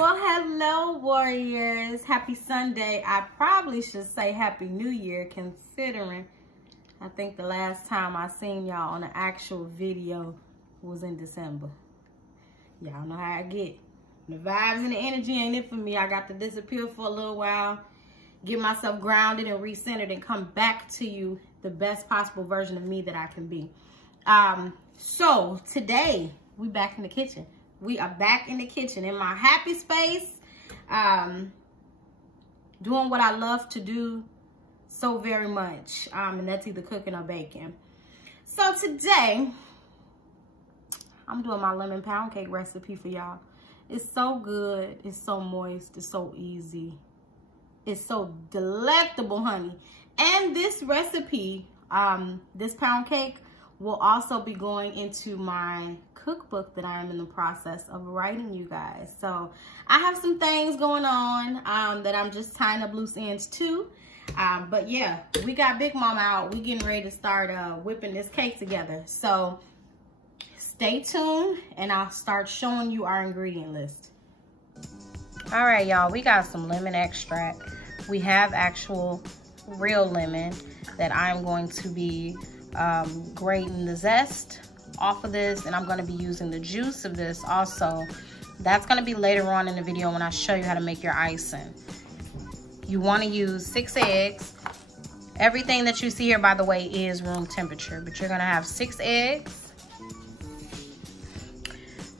Well, hello, warriors. Happy Sunday. I probably should say Happy New Year, considering I think the last time I seen y'all on an actual video was in December. Y'all know how I get. The vibes and the energy ain't it for me. I got to disappear for a little while, get myself grounded and recentered, and come back to you the best possible version of me that I can be. So today we back in the kitchen. We are back in the kitchen in my happy space, doing what I love to do so very much, and that's either cooking or baking. So today, I'm doing my lemon pound cake recipe for y'all. It's so good, it's so moist, it's so easy, it's so delectable, honey. And this recipe, this pound cake, will also be going into my cookbook that I am in the process of writing, you guys. So I have some things going on that I'm just tying up loose ends to. But yeah, we got Big Mama out. We getting ready to start whipping this cake together. So stay tuned and I'll start showing you our ingredient list. All right, y'all, we got some lemon extract. We have actual real lemon that I'm going to be grating the zest off of this, and I'm going to be using the juice of this also. That's going to be later on in the video when I show you how to make your icing. You want to use 6 eggs. Everything that you see here, by the way, is room temperature, but you're going to have 6 eggs.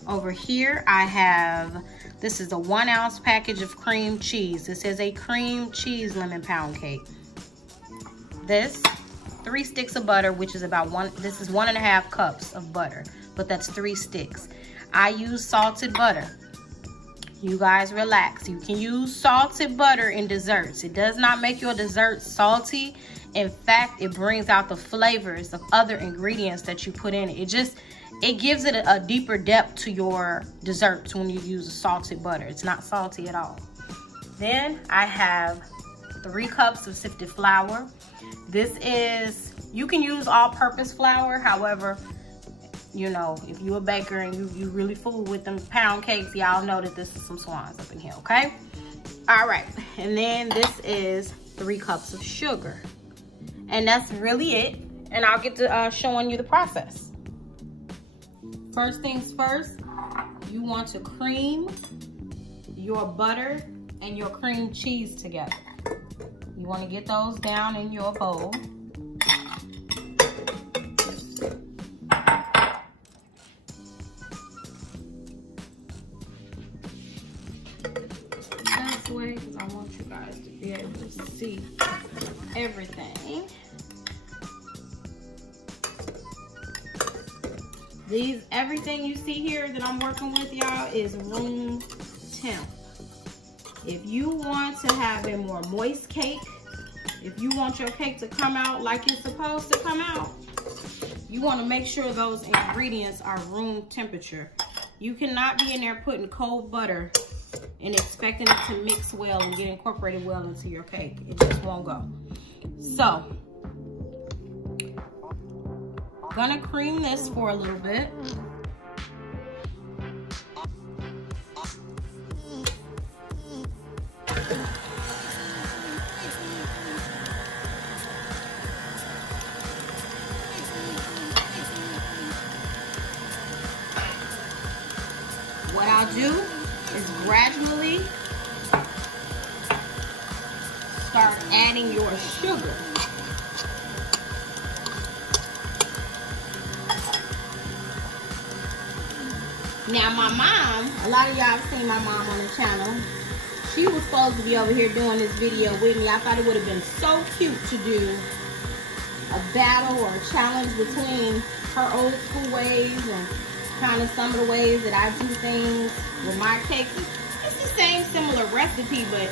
Over here I have, this is a 1 ounce package of cream cheese. This is a cream cheese lemon pound cake. This 3 sticks of butter, which is about this is 1.5 cups of butter, but that's 3 sticks. I use salted butter. You guys relax. You can use salted butter in desserts. It does not make your dessert salty. In fact, it brings out the flavors of other ingredients that you put in it. It gives it a deeper depth to your desserts when you use a salted butter. It's not salty at all. Then I have 3 cups of sifted flour. This is, you can use all-purpose flour. However, you know, if you're a baker and you really fool with them pound cakes, y'all know that this is some swans up in here, okay? All right, and then this is 3 cups of sugar. And that's really it. And I'll get to showing you the process. First things first, you want to cream your butter and your cream cheese together. You want to get those down in your bowl. This way, because I want you guys to be able to see everything. Everything you see here that I'm working with, y'all, is room temp. If you want to have a more moist cake, if you want your cake to come out like it's supposed to come out, you want to make sure those ingredients are room temperature. You cannot be in there putting cold butter and expecting it to mix well and get incorporated well into your cake. It just won't go. So, gonna cream this for a little bit. What I'll do is gradually start adding your sugar. Now my mom, a lot of y'all have seen my mom on the channel. She was supposed to be over here doing this video with me. I thought it would have been so cute to do a battle or a challenge between her old school ways and kind of some of the ways that I do things with my cakes. It's the same similar recipe, but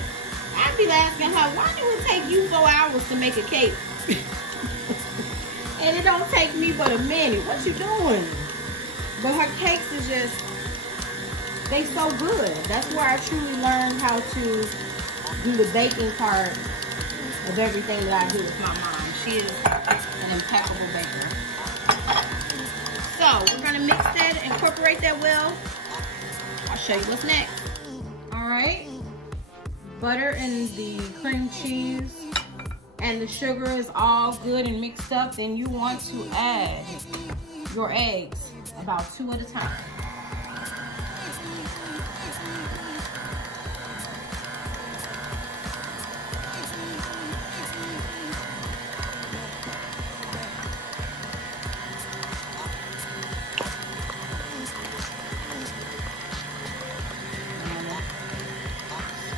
I'd be asking her, why do it take you 4 hours to make a cake? And it don't take me but a minute. What you doing? But her cakes is just, they so good. That's where I truly learned how to do the baking part of everything that I do with my mom. She is an impeccable baker. So we're gonna mix that, incorporate that well. I'll show you what's next. All right, butter and the cream cheese and the sugar is all good and mixed up. Then you want to add your eggs, about 2 at a time.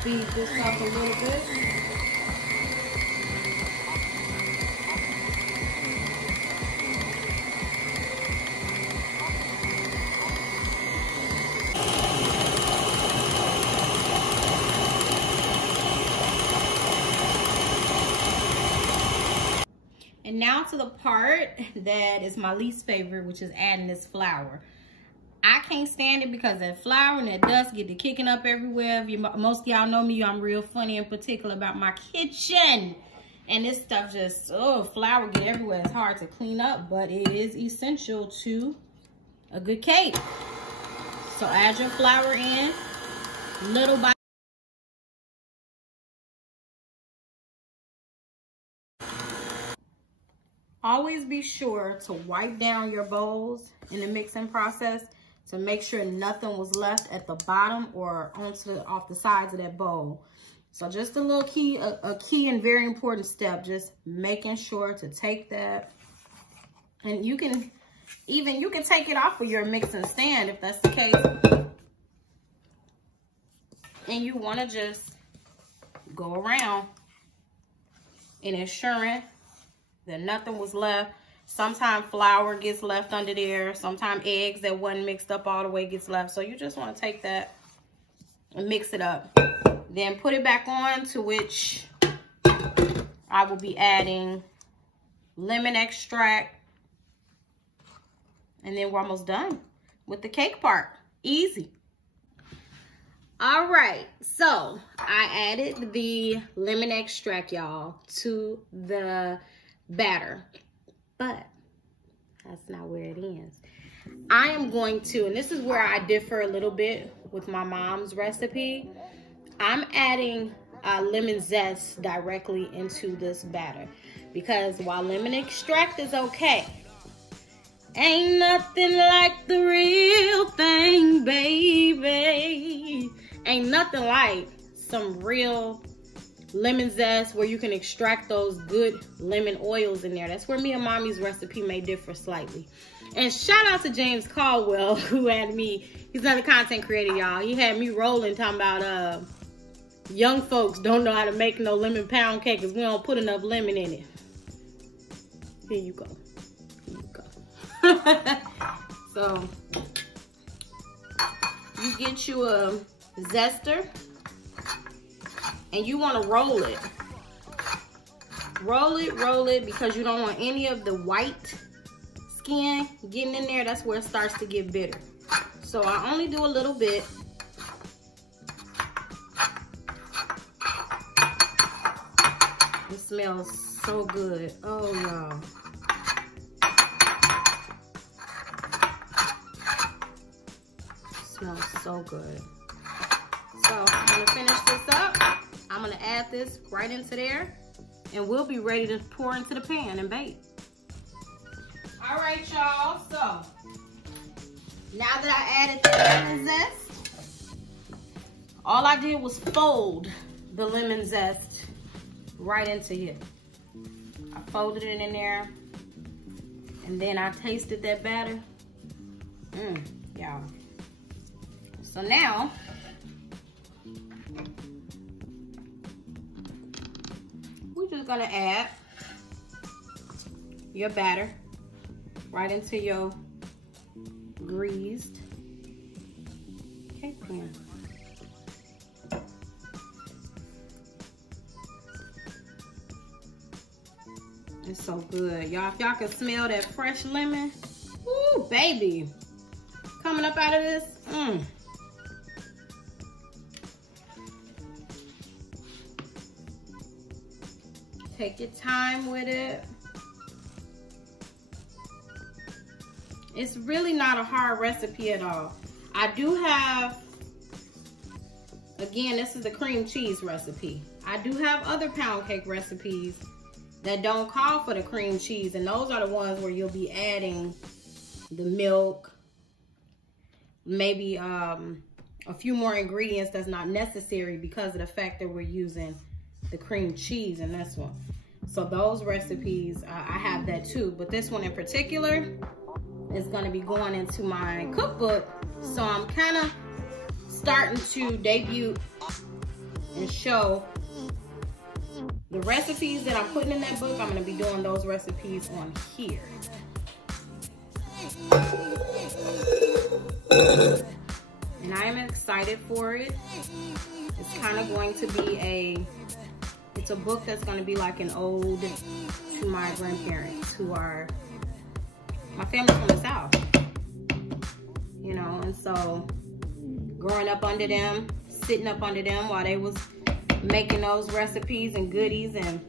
Speed this up a little bit. And now to the part that is my least favorite, which is adding this flour. I can't stand it because that flour and that dust get to kicking up everywhere. Most of y'all know me, I'm real funny and particular about my kitchen. And this stuff just, oh, flour get everywhere. It's hard to clean up, but it is essential to a good cake. So add your flour in, little by always be sure to wipe down your bowls in the mixing process to make sure nothing was left at the bottom or off the sides of that bowl. So just a little key, a key and very important step, just making sure to take that. And you can take it off of your mixing stand if that's the case. And you want to just go around and ensuring that nothing was left. Sometimes flour gets left under there. Sometimes eggs that wasn't mixed up all the way gets left. So you just want to take that and mix it up. Then put it back on, to which I will be adding lemon extract. And then we're almost done with the cake part. Easy. All right, so I added the lemon extract, y'all, to the batter. But that's not where it ends. I am going to, and this is where I differ a little bit with my mom's recipe. I'm adding lemon zest directly into this batter. Because while lemon extract is okay, ain't nothing like the real thing, baby. Ain't nothing like some real lemon zest where you can extract those good lemon oils in there. That's where me and mommy's recipe may differ slightly. And shout out to James Caldwell, who had me, he's another content creator, y'all. He had me rolling talking about young folks don't know how to make no lemon pound cake because we don't put enough lemon in it. Here you go. Here you go. So you get you a zester. And you want to roll it. Roll it, because you don't want any of the white skin getting in there. That's where it starts to get bitter. So I only do a little bit. It smells so good. Oh, y'all. Smells so good. So I'm going to finish this up. I'm gonna add this right into there and we'll be ready to pour into the pan and bake. All right, y'all, so now that I added the lemon zest, all I did was fold the lemon zest right into here. I folded it in there and then I tasted that batter. Y'all. So now, just gonna add your batter right into your greased cake pan. It's so good, y'all. If y'all can smell that fresh lemon, ooh, baby, coming up out of this. Take your time with it. It's really not a hard recipe at all. I do have Again, this is the cream cheese recipe. I do have other pound cake recipes that don't call for the cream cheese, and those are the ones where you'll be adding the milk, maybe a few more ingredients that's not necessary because of the fact that we're using the cream cheese in this one. So those recipes, I have that too, but this one in particular is going to be going into my cookbook. So I'm kind of starting to debut and show the recipes that I'm putting in that book. I'm going to be doing those recipes on here. And I am excited for it. It's kind of going to be it's a book that's going to be like an ode to my grandparents, who are, my family's from the South, you know, and so growing up under them, sitting up under them while they was making those recipes and goodies and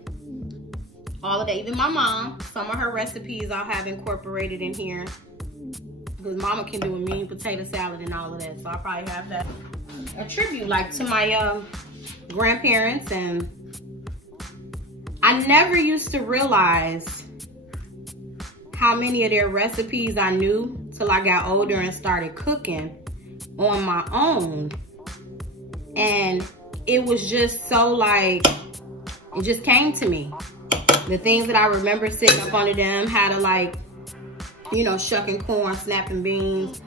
all of that. Even my mom, some of her recipes I'll have incorporated in here, because mama can do a mean potato salad and all of that. So I'll probably have that a tribute like to my grandparents. And I never used to realize how many of their recipes I knew till I got older and started cooking on my own. And it was just so like, it just came to me. The things that I remember sitting up under them, how to like, you know, shucking corn, snapping beans.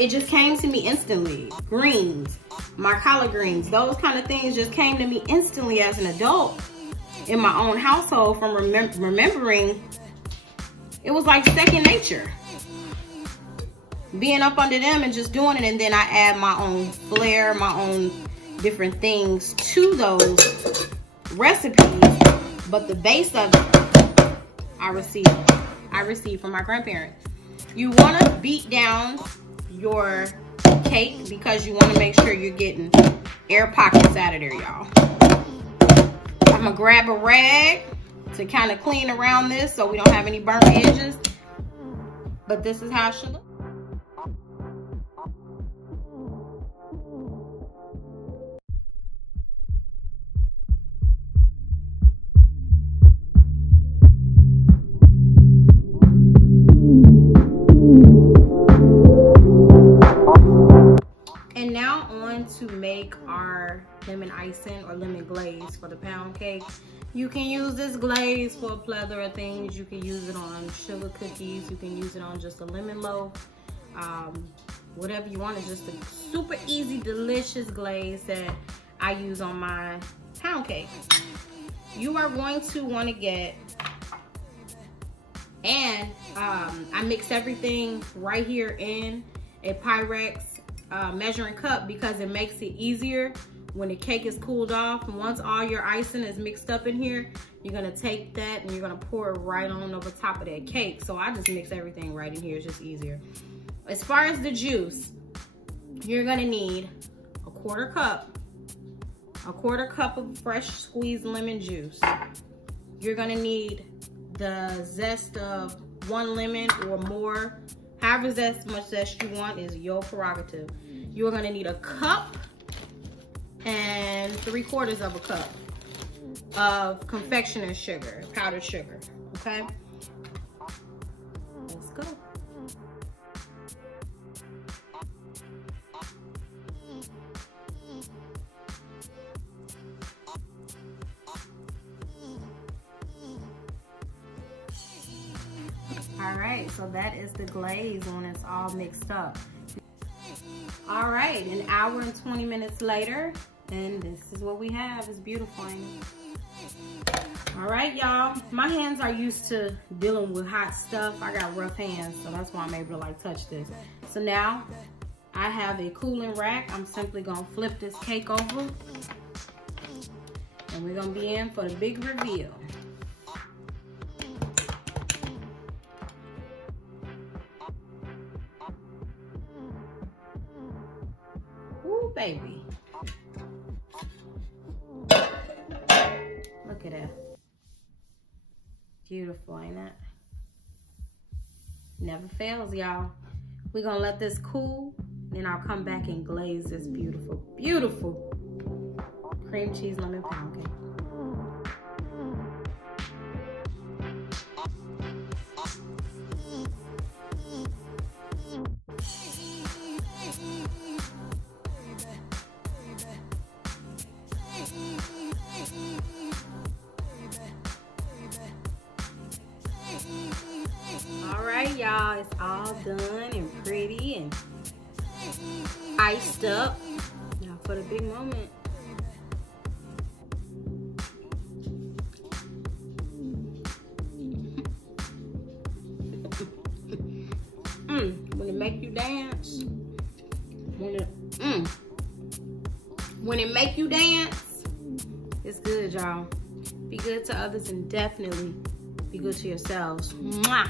It just came to me instantly. Greens, my collard greens, those kind of things just came to me instantly as an adult in my own household from remembering. It was like second nature. Being up under them and just doing it, and then I add my own flair, my own different things to those recipes. But the base of it, I received from my grandparents. You want to beat down your cake because you want to make sure you're getting air pockets out of there, y'all. I'm gonna grab a rag to kind of clean around this so we don't have any burnt edges. But this is how it should look. And now on to make our lemon icing or lemon glaze for the pound cake. You can use this glaze for a plethora of things. You can use it on sugar cookies. You can use it on just a lemon loaf. Whatever you want. It's just a super easy, delicious glaze that I use on my pound cake. You are going to want to get, and I mix everything right here in a Pyrex measuring cup because it makes it easier when the cake is cooled off. And once all your icing is mixed up in here, you're gonna take that and you're gonna pour it right on over top of that cake. So I just mix everything right in here, it's just easier. As far as the juice, you're gonna need a quarter cup of fresh squeezed lemon juice. You're gonna need the zest of 1 lemon or more. However much zest you want is your prerogative. You're gonna need a cup and 3/4 of a cup of confectioner's sugar, powdered sugar, okay? Let's go. All right, so that is the glaze when it's all mixed up. All right, an hour and 20 minutes later, and this is what we have. It's beautiful. All right, y'all. My hands are used to dealing with hot stuff. I got rough hands, so that's why I'm able to like touch this. So now I have a cooling rack. I'm simply gonna flip this cake over, and we're gonna be in for the big reveal. Ooh, baby. Look at that. Beautiful, ain't it? Never fails, y'all. We're gonna let this cool. Then I'll come back and glaze this beautiful, beautiful cream cheese lemon pound cake. Alright, y'all, it's all done and pretty and iced up. Now for the big moment. When it make you dance, when it make you dance, it's good, y'all. Be good to others and definitely be good to yourselves. Mwah.